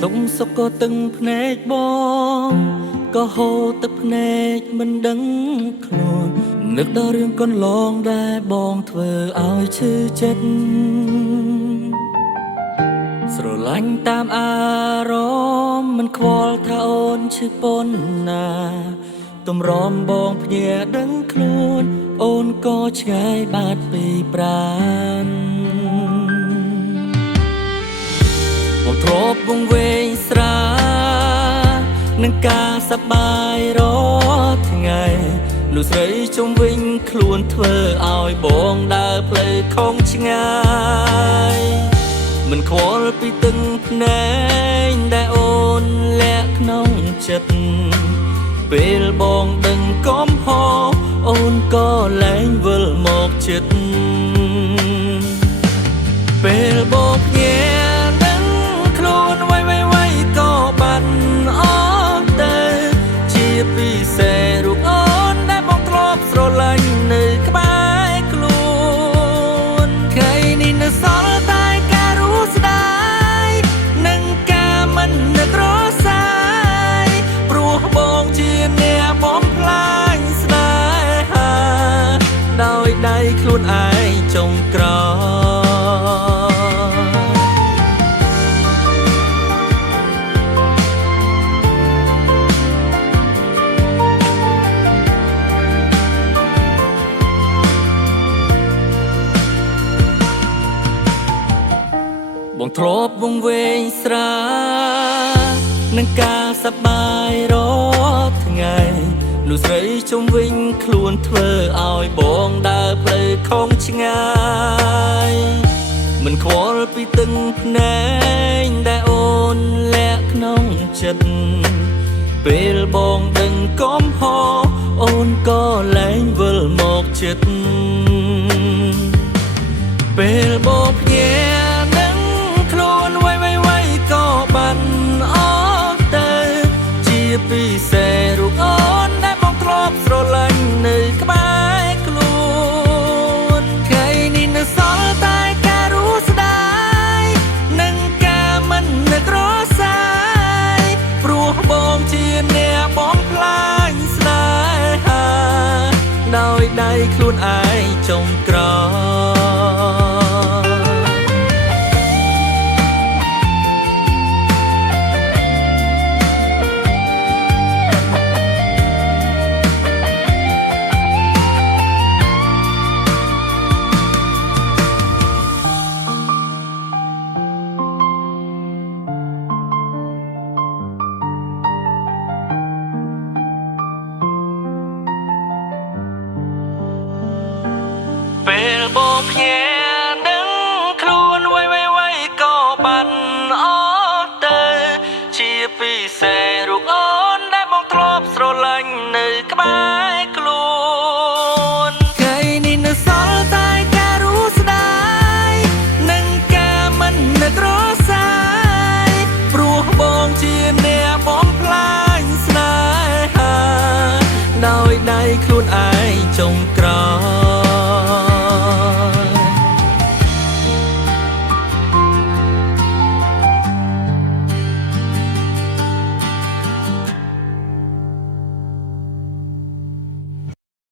សុំសុកក៏ទឹងភ្នែកបងក៏ហូរទឹកភ្នែកមិនដឹងខ្លួននឹកដល់រឿងកន្លងដែលបងធ្វើឲ្យឈឺចិត្តស្រឡាញ់តាមអារម្មណ៍មិនខ្វល់ថាអូនឈឺប៉ុណ្ណាទំរំបងភ្ញាដឹងខ្លួនអូនក៏ឆ្ងាយបាត់ពីប្រាណបងធ្លាប់វង្វេងស្រានឹងការសប្បាយរាល់ថ្ងៃមនុស្សស្រីជុំវិញខ្លួនធ្វើឲ្យបងដើរផ្លូវខំឆ្ងាយមិនខ្វល់ពីទឹកភ្នែកដែលអូនលាក់ក្នុងចិត្តពេលបងដឹងកំហុសអូនក៏លែងវិលមកចិត្តពេលបងភ្ញាខ្លួនໄວក៏បាត់អស់ទៅជាពិសេសរូបអូនដែលបងធ្លាប់ស្រឡាញ់នៅក្បែរខ្លួនថ្ងៃនេះនៅសល់តែការរស់ស្ដាយនិងការមិននឹករសាយព្រោះបងជាអ្នកបំផ្លាញស្នេហាដោយដៃខ្លួនឯងចុងក្រោយបងធ្លាប់វង្វេងស្រានឹងការសប្បាយរាល់ថ្ងៃមនុស្សស្រីជុំវិញខ្លួនធ្វើឲ្យបងដើរផ្លូវខំឆ្ងាយមិនខ្វល់ពីទឹកភ្នែកដែលអូនលាក់ក្នុងចិត្តពេលបងដឹងកំហុសអូនក៏លែងវិលមកចិត្តពេលបងភ្ញាខ្លួនໄວក៏បាត់អស់ទៅជាពិសេសរូបអូនដែលបងធ្លាប់ស្រឡាញ់នៅក្បែរខ្លួនថ្ងៃនេះនៅសល់តែការរស់ស្ដាយនិងការមិននឹករសាយព្រោះបងជាអ្នកបំផ្លាញស្នេហាដោយដៃខ្លួនឯងចុងក្រោយពេលបងភ្ញាដឹងខ្លួនไวក៏បាត់អស់ទៅជាពិសេសរូប